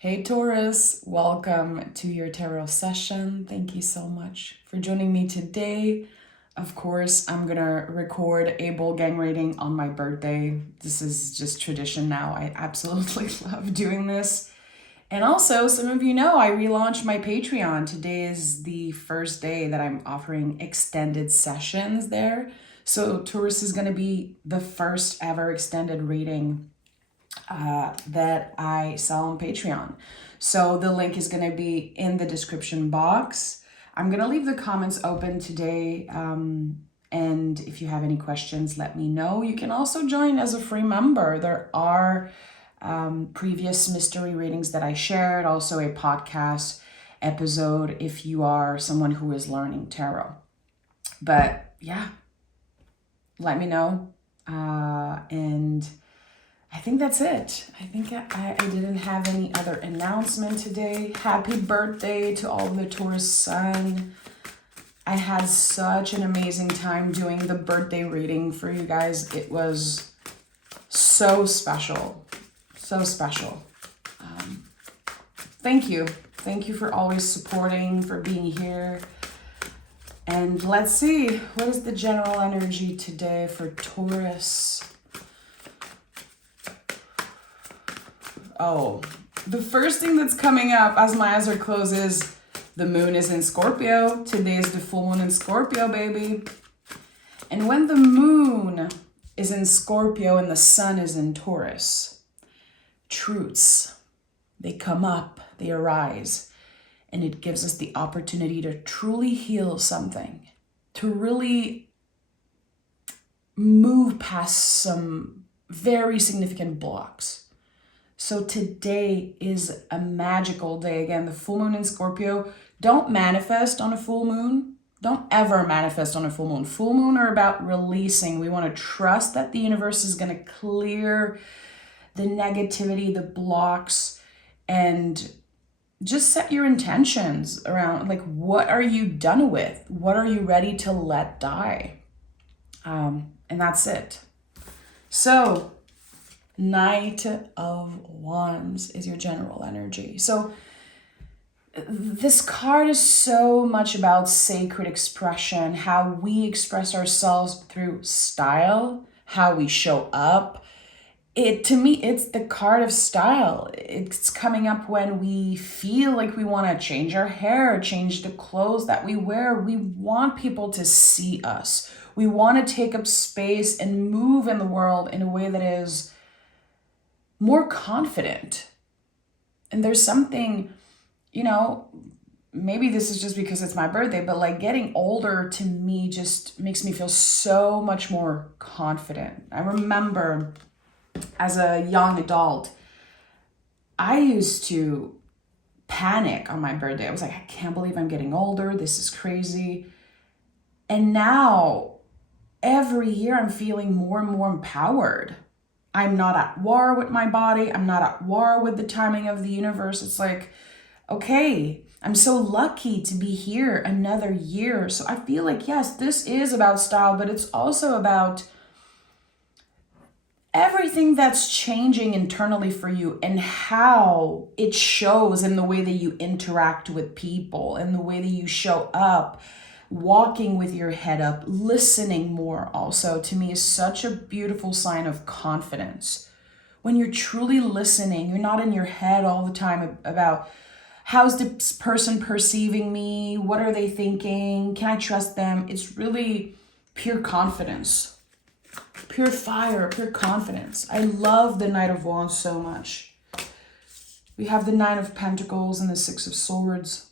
Hey Taurus, welcome to your tarot session. Thank you so much for joining me today. Of course, I'm gonna record a bull gang reading on my birthday. This is just tradition now. I absolutely love doing this. And also, some of you know I relaunched my Patreon. Today is the first day that I'm offering extended sessions there. So Taurus is gonna be the first ever extended reading that I sell on Patreon. So the link is going to be in the description box. I'm going to leave the comments open today. And if you have any questions, let me know. You can also join as a free member. There are previous mystery readings that I shared, also a podcast episode if you are someone who is learning tarot. But yeah, let me know. And I think that's it. I think I didn't have any other announcement today. Happy birthday to all the Taurus sun. I had such an amazing time doing the birthday reading for you guys. It was so special. So special. Thank you. Thank you for always supporting, for being here. And let's see, what is the general energy today for Taurus? Oh, the first thing that's coming up as my eyes are closed is the moon is in Scorpio. Today is the full moon in Scorpio, baby. And when the moon is in Scorpio and the sun is in Taurus, truths, they come up, they arise, and it gives us the opportunity to truly heal something, to really move past some very significant blocks. So today is a magical day. Again, the full moon in Scorpio. Don't manifest on a full moon. Don't ever manifest on a full moon. Full moon are about releasing. We want to trust that the universe is going to clear the negativity, the blocks, and just set your intentions around, like, what are you done with? What are you ready to let die? And that's it. So Knight of Wands is your general energy. So this card is so much about sacred expression, how we express ourselves through style, how we show up. To me, it's the card of style. It's coming up when we feel like we want to change our hair, change the clothes that we wear. We want people to see us. We want to take up space and move in the world in a way that is more confident. And there's something, maybe this is just because it's my birthday, but like getting older to me just makes me feel so much more confident. I remember as a young adult, I used to panic on my birthday. I was like, I can't believe I'm getting older. This is crazy. And now every year I'm feeling more and more empowered. I'm not at war with my body. I'm not at war with the timing of the universe. It's like, okay, I'm so lucky to be here another year. So I feel like, yes, this is about style, but it's also about everything that's changing internally for you and how it shows in the way that you interact with people and the way that you show up. Walking with your head up, listening more also, to me, is such a beautiful sign of confidence. When you're truly listening, you're not in your head all the time about how's this person perceiving me? What are they thinking? Can I trust them? It's really pure confidence, pure fire, pure confidence. I love the Knight of Wands so much. We have the Nine of Pentacles and the Six of Swords.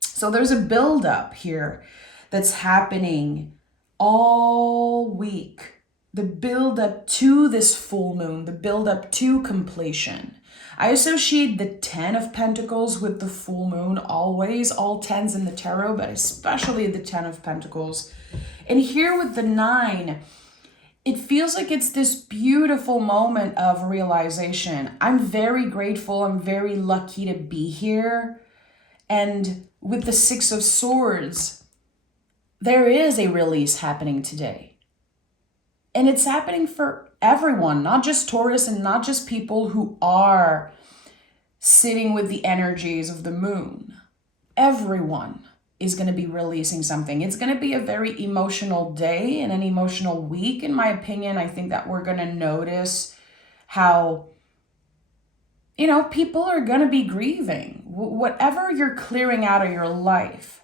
So there's a buildup here that's happening all week. The buildup to this full moon, the buildup to completion. I associate the 10 of Pentacles with the full moon always, all 10s in the tarot, but especially the 10 of Pentacles. And here with the 9, it feels like it's this beautiful moment of realization. I'm very grateful. I'm very lucky to be here. And with the Six of Swords, there is a release happening today. And it's happening for everyone, not just Taurus and not just people who are sitting with the energies of the moon. Everyone is going to be releasing something. It's going to be a very emotional day and an emotional week, in my opinion. I think that we're going to notice how, people are going to be grieving. Whatever you're clearing out of your life,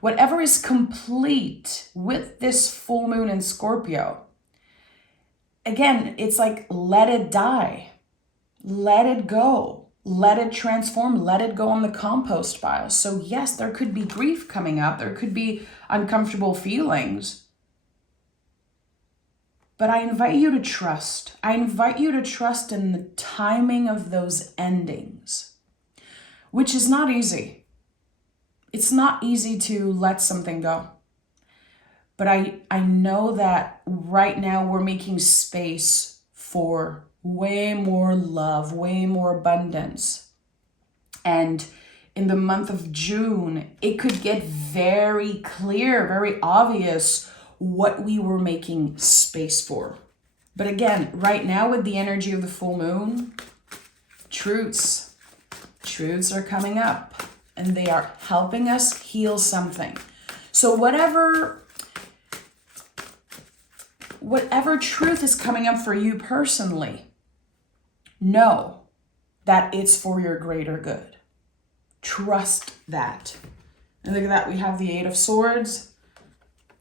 whatever is complete with this full moon in Scorpio, again, it's like, let it die, let it go, let it transform, let it go on the compost pile. So yes, there could be grief coming up, there could be uncomfortable feelings, but I invite you to trust. I invite you to trust in the timing of those endings, which is not easy. It's not easy to let something go. But I know that right now we're making space for way more love, way more abundance. And in the month of June, it could get very clear, very obvious what we were making space for. But again, right now with the energy of the full moon, truths are coming up and they are helping us heal something. So whatever truth is coming up for you personally, know that it's for your greater good. Trust that. And look at that, we have the Eight of Swords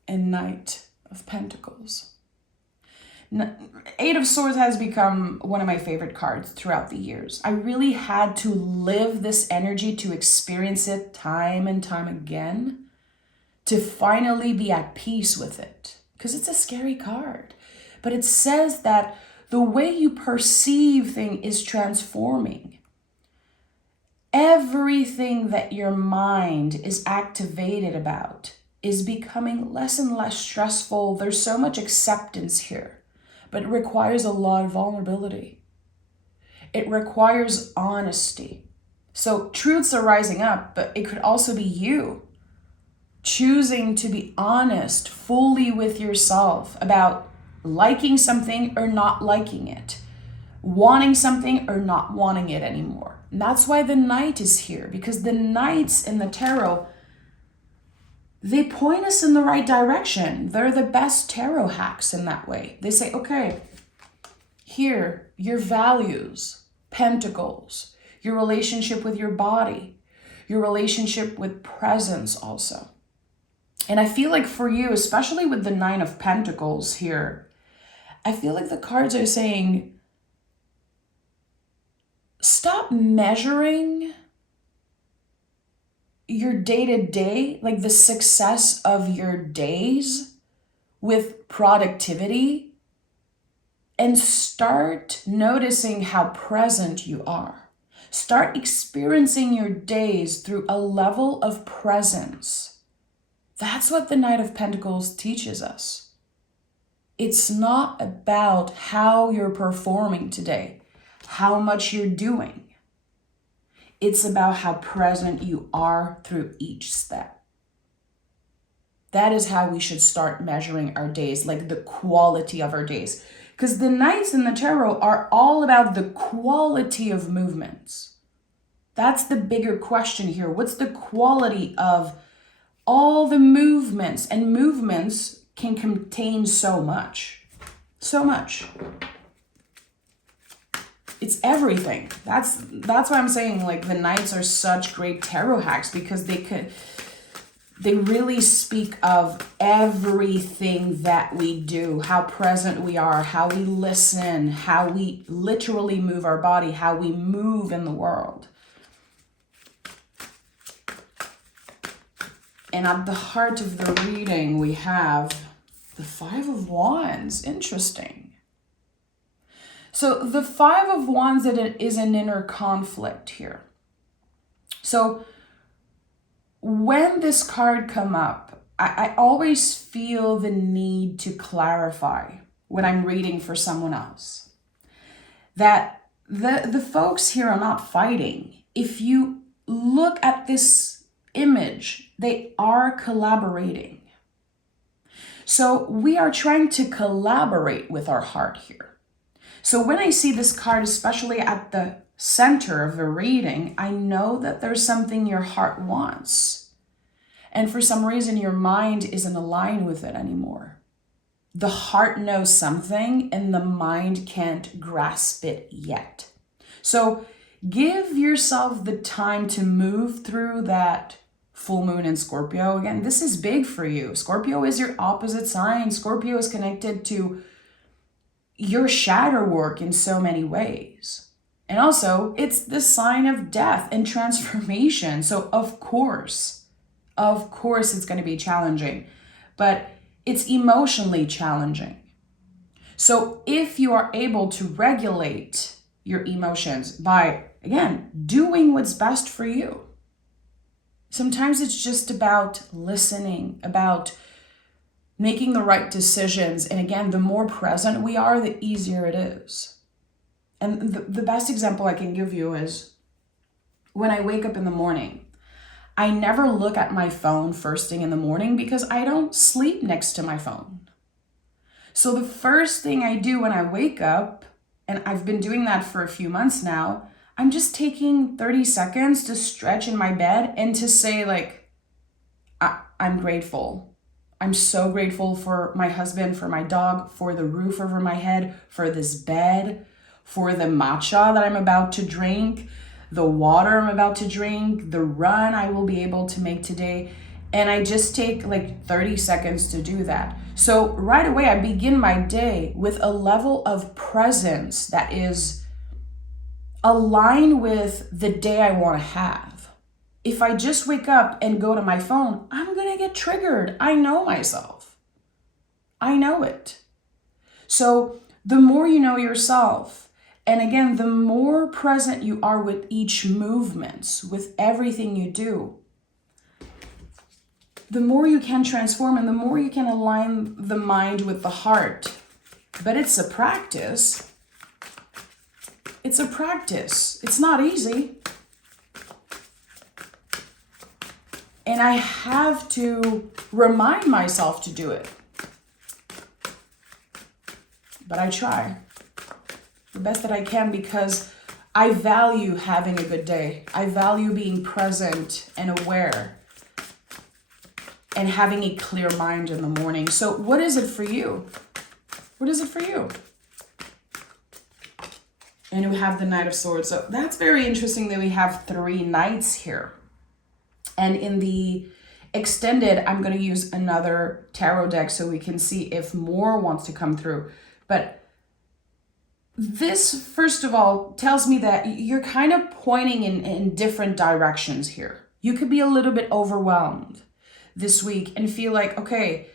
and Knight of Pentacles. Eight of Swords has become one of my favorite cards throughout the years. I really had to live this energy to experience it time and time again to finally be at peace with it. Because it's a scary card. But it says that the way you perceive things is transforming. Everything that your mind is activated about is becoming less and less stressful. There's so much acceptance here, but it requires a lot of vulnerability. It requires honesty. So truths are rising up, but it could also be you choosing to be honest fully with yourself about liking something or not liking it, wanting something or not wanting it anymore. And that's why the Knight is here, because the Knights in the tarot, they point us in the right direction. They're the best tarot hacks in that way. They say, okay, here, your values, pentacles, your relationship with your body, your relationship with presence also. And I feel like for you, especially with the Nine of Pentacles here, I feel like the cards are saying, stop measuring your day-to-day, like the success of your days with productivity, and start noticing how present you are. Start experiencing your days through a level of presence. That's what the Knight of Pentacles teaches us. It's not about how you're performing today, how much you're doing. It's about how present you are through each step. That is how we should start measuring our days, like the quality of our days. Because the Knights in the tarot are all about the quality of movements. That's the bigger question here. What's the quality of all the movements? And movements can contain so much. So much. It's everything. That's why I'm saying like the Knights are such great tarot hacks, because they really speak of everything that we do, how present we are, how we listen, how we literally move our body, how we move in the world. And at the heart of the reading, we have the Five of Wands. Interesting. So the Five of Wands is an inner conflict here. So when this card come up, I always feel the need to clarify when I'm reading for someone else that the folks here are not fighting. If you look at this image, they are collaborating. So we are trying to collaborate with our heart here. So when I see this card, especially at the center of the reading, I know that there's something your heart wants. And for some reason, your mind isn't aligned with it anymore. The heart knows something and the mind can't grasp it yet. So give yourself the time to move through that full moon in Scorpio. Again, this is big for you. Scorpio is your opposite sign. Scorpio is connected to your shadow work in so many ways. And also, it's the sign of death and transformation. So of course, it's going to be challenging, but it's emotionally challenging. So if you are able to regulate your emotions by, again, doing what's best for you. Sometimes it's just about listening, about making the right decisions. And again, the more present we are, the easier it is. And the best example I can give you is when I wake up in the morning, I never look at my phone first thing in the morning because I don't sleep next to my phone. So the first thing I do when I wake up, and I've been doing that for a few months now, I'm just taking 30 seconds to stretch in my bed and to say, like, I'm grateful. I'm so grateful for my husband, for my dog, for the roof over my head, for this bed, for the matcha that I'm about to drink, the water I'm about to drink, the run I will be able to make today. And I just take like 30 seconds to do that. So right away, I begin my day with a level of presence that is aligned with the day I want to have. If I just wake up and go to my phone, I'm going to get triggered. I know myself. I know it. So the more you know yourself, and again, the more present you are with each movement, with everything you do, the more you can transform and the more you can align the mind with the heart. But it's a practice. It's a practice. It's not easy. And I have to remind myself to do it. But I try the best that I can because I value having a good day. I value being present and aware and having a clear mind in the morning. So what is it for you? What is it for you? And we have the Knight of Swords. So that's very interesting that we have 3 knights here. And in the extended, I'm going to use another tarot deck so we can see if more wants to come through. But this, first of all, tells me that you're kind of pointing in different directions here. You could be a little bit overwhelmed this week and feel like, okay,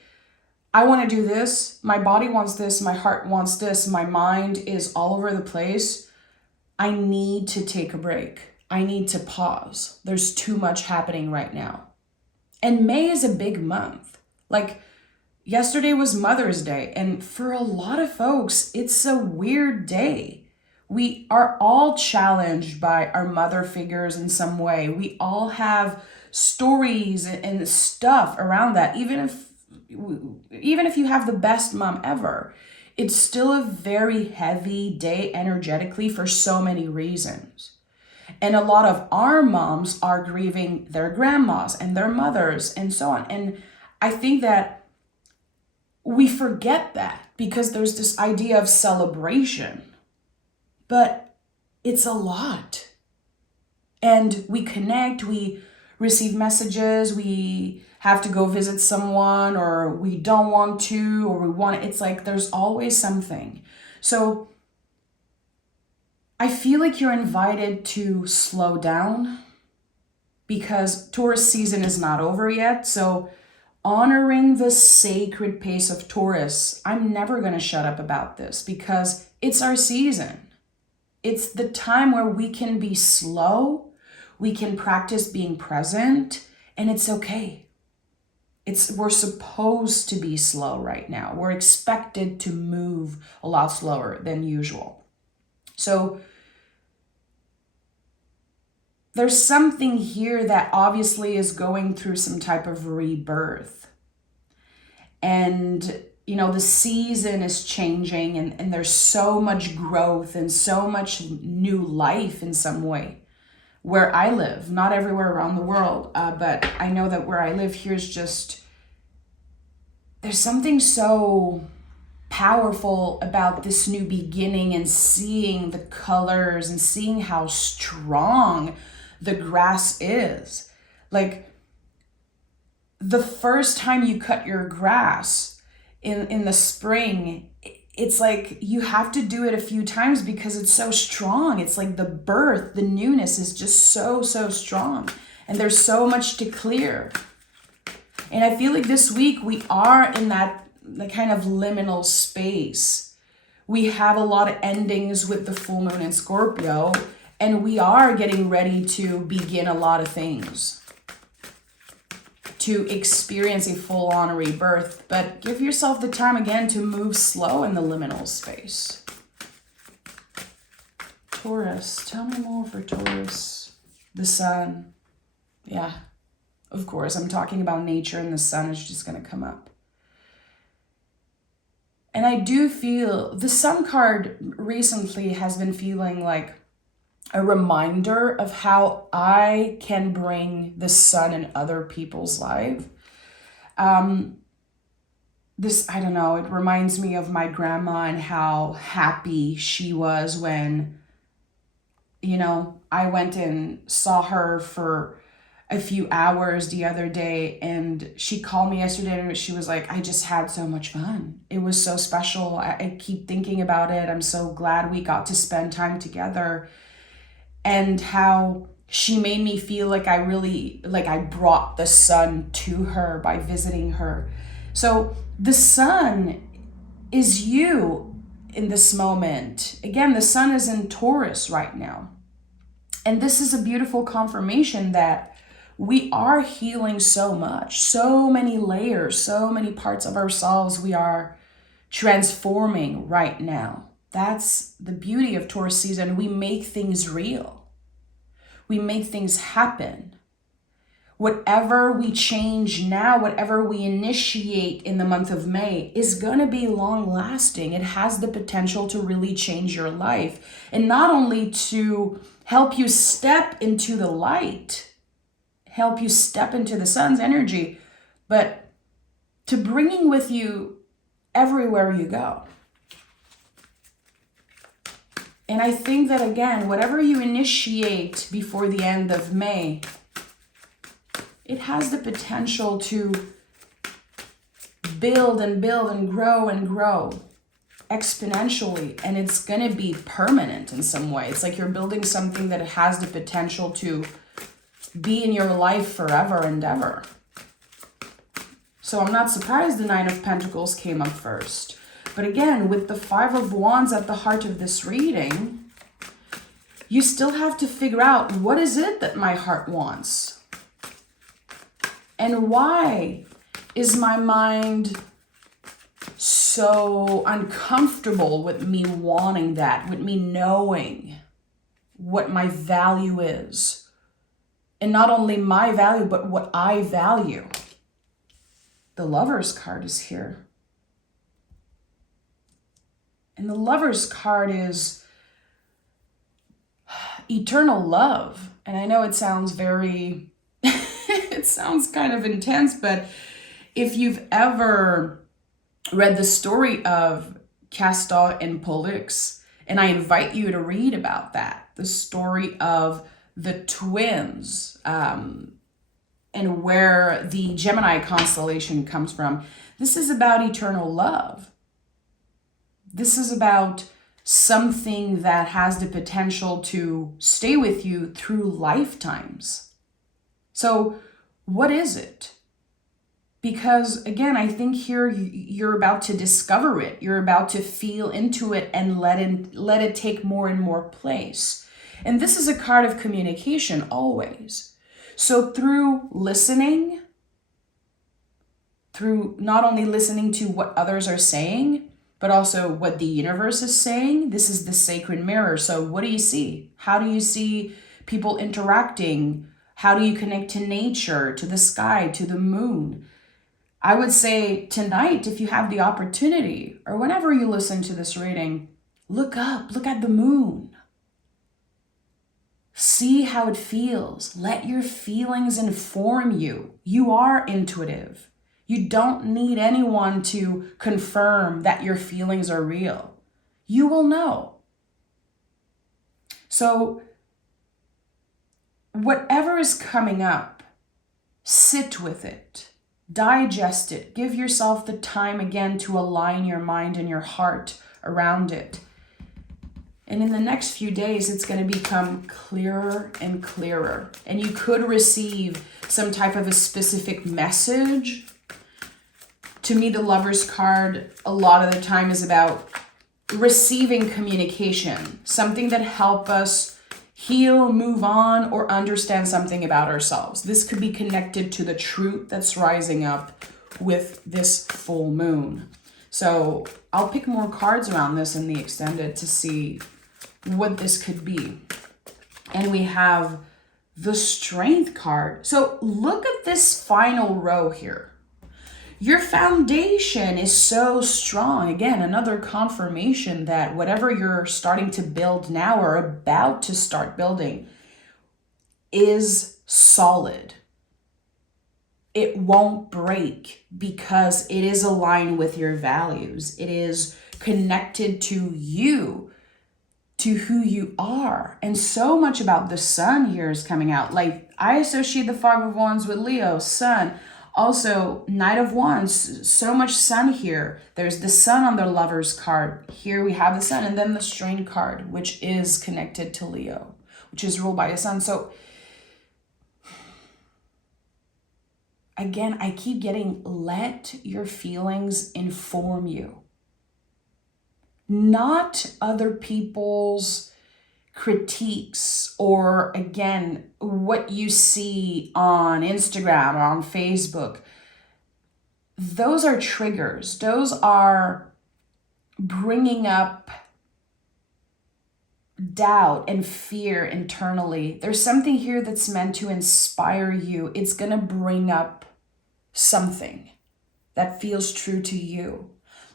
I want to do this. My body wants this. My heart wants this. My mind is all over the place. I need to take a break. I need to pause. There's too much happening right now. And May is a big month. Like yesterday was Mother's Day. And for a lot of folks, it's a weird day. We are all challenged by our mother figures in some way. We all have stories and stuff around that. Even if you have the best mom ever, it's still a very heavy day energetically for so many reasons. And a lot of our moms are grieving their grandmas and their mothers and so on. And I think that we forget that because there's this idea of celebration, but it's a lot. And we connect, we receive messages, we have to go visit someone, or we don't want to, or we want it. It's like there's always something. So I feel like you're invited to slow down because Taurus season is not over yet. So honoring the sacred pace of Taurus, I'm never going to shut up about this because it's our season. It's the time where we can be slow, we can practice being present, and it's okay. We're supposed to be slow right now. We're expected to move a lot slower than usual. So there's something here that obviously is going through some type of rebirth. And you know, the season is changing, and there's so much growth and so much new life in some way where I live, not everywhere around the world, but I know that where I live here is just, there's something so powerful about this new beginning, and seeing the colors and seeing how strong the grass is. Like, the first time you cut your grass in the spring, it's like you have to do it a few times because it's so strong. It's like the birth, the newness is just so strong, and there's so much to clear. And I feel like this week we are in that kind of liminal space. We have a lot of endings with the full moon in Scorpio, and we are getting ready to begin a lot of things, to experience a full-on rebirth. But give yourself the time again to move slow in the liminal space. Taurus, tell me more for Taurus. The sun. Yeah, of course, I'm talking about nature, and the sun is just going to come up. And I do feel the sun card recently has been feeling like a reminder of how I can bring the sun in other people's life. This, I don't know, it reminds me of my grandma and how happy she was when, you know, I went and saw her for a few hours the other day, and she called me yesterday and she was like, I just had so much fun. It was so special. I keep thinking about it. I'm so glad we got to spend time together. And how she made me feel like I brought the sun to her by visiting her. So the sun is you in this moment. Again, the sun is in Taurus right now. And this is a beautiful confirmation that we are healing so much, so many layers, so many parts of ourselves we are transforming right now. That's the beauty of Taurus season. We make things real. We make things happen. Whatever we change now, whatever we initiate in the month of May is going to be long lasting. It has the potential to really change your life. And not only to help you step into the light, help you step into the sun's energy, but to bringing with you everywhere you go. And I think that, again, whatever you initiate before the end of May, it has the potential to build and build and grow exponentially. And it's going to be permanent in some way. It's like you're building something that has the potential to be in your life forever and ever. So I'm not surprised the Nine of Pentacles came up first. But again, with the Five of Wands at the heart of this reading, you still have to figure out, what is it that my heart wants? And why is my mind so uncomfortable with me wanting that, with me knowing what my value is? And not only my value, but what I value. The Lover's card is here. And the Lover's card is eternal love. And I know it sounds very, it sounds kind of intense, but if you've ever read the story of Castor and Pollux, and I invite you to read about that, the story of the twins, and where the Gemini constellation comes from. This is about eternal love. This is about something that has the potential to stay with you through lifetimes. So what is it? Because again, I think here you're about to discover it. You're about to feel into it and let it take more and more place. And this is a card of communication always. So through listening, through not only listening to what others are saying, but also what the universe is saying, this is the sacred mirror. So what do you see? How do you see people interacting? How do you connect to nature, to the sky, to the moon? I would say tonight, if you have the opportunity, or whenever you listen to this reading, look up, look at the moon. See how it feels. Let your feelings inform you. You are intuitive. You don't need anyone to confirm that your feelings are real. You will know. So, whatever is coming up, sit with it. Digest it. Give yourself the time again to align your mind and your heart around it. And in the next few days, it's going to become clearer and clearer. And you could receive some type of a specific message. To me, the Lover's card a lot of the time is about receiving communication, something that helps us heal, move on, or understand something about ourselves. This could be connected to the truth that's rising up with this full moon. So I'll pick more cards around this in the extended to see what this could be. And we have the Strength card. So look at this final row here. Your foundation is so strong. Again, another confirmation that whatever you're starting to build now or about to start building is solid. It won't break because it is aligned with your values. It is connected to you, to who you are. And so much about the Sun here is coming out. Like, I associate the Five of Wands with Leo, Sun. Also, Knight of Wands, so much Sun here. There's the Sun on the Lover's card. Here we have the Sun, and then the Strength card, which is connected to Leo, which is ruled by a Sun. So, again, I keep getting, let your feelings inform you. Not other people's critiques or, again, what you see on Instagram or on Facebook. Those are triggers. Those are bringing up doubt and fear internally. There's something here that's meant to inspire you. It's going to bring up something that feels true to you.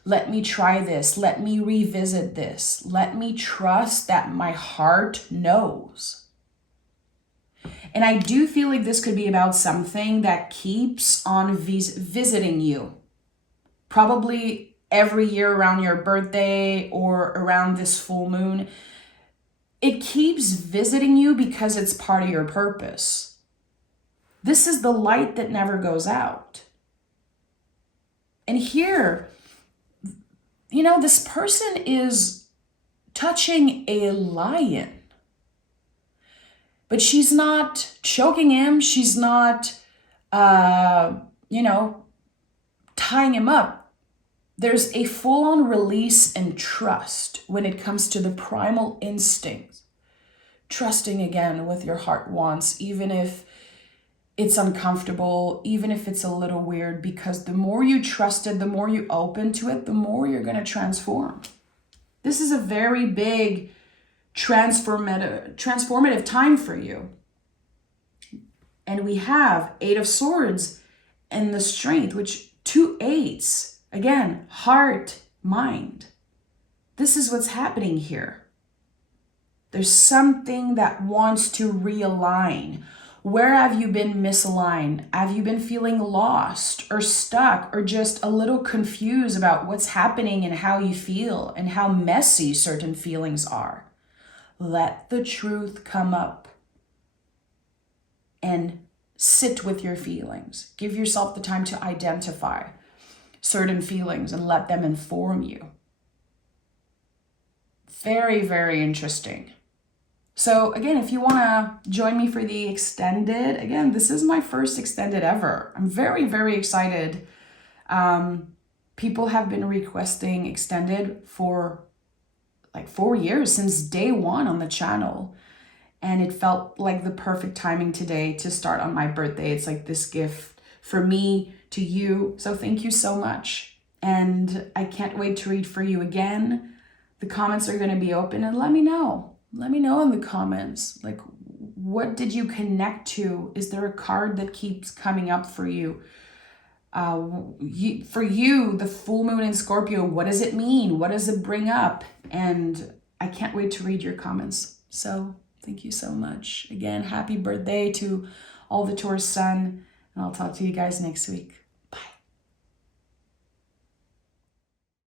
Let me try this. Let me revisit this. Let me trust that my heart knows. And I do feel like this could be about something that keeps on visiting you. Probably every year around your birthday or around this full moon. It keeps visiting you because it's part of your purpose. This is the light that never goes out. And here, you know, this person is touching a lion, but she's not choking him. She's not, tying him up. There's a full-on release and trust when it comes to the primal instincts. Trusting again with your heart wants, even if it's uncomfortable, even if it's a little weird, because the more you trust it, the more you open to it, the more you're going to transform. This is a very big transformative time for you. And we have Eight of Swords and the Strength, which 2 8s, again, heart, mind. This is what's happening here. There's something that wants to realign. Where have you been misaligned? Have you been feeling lost or stuck or just a little confused about what's happening and how you feel and how messy certain feelings are? Let the truth come up and sit with your feelings. Give yourself the time to identify certain feelings and let them inform you. Very, very interesting. So again, if you want to join me for the extended, again, this is my first extended ever. I'm very, very excited. People have been requesting extended for like 4 years, since day one on the channel. And it felt like the perfect timing today to start on my birthday. It's like this gift for me to you. So thank you so much. And I can't wait to read for you again. The comments are going to be open, and let me know. Let me know in the comments, like, what did you connect to? Is there a card that keeps coming up for you? For you, the full moon in Scorpio, what does it mean? What does it bring up? And I can't wait to read your comments. So thank you so much. Again, happy birthday to all the Taurus sun. And I'll talk to you guys next week.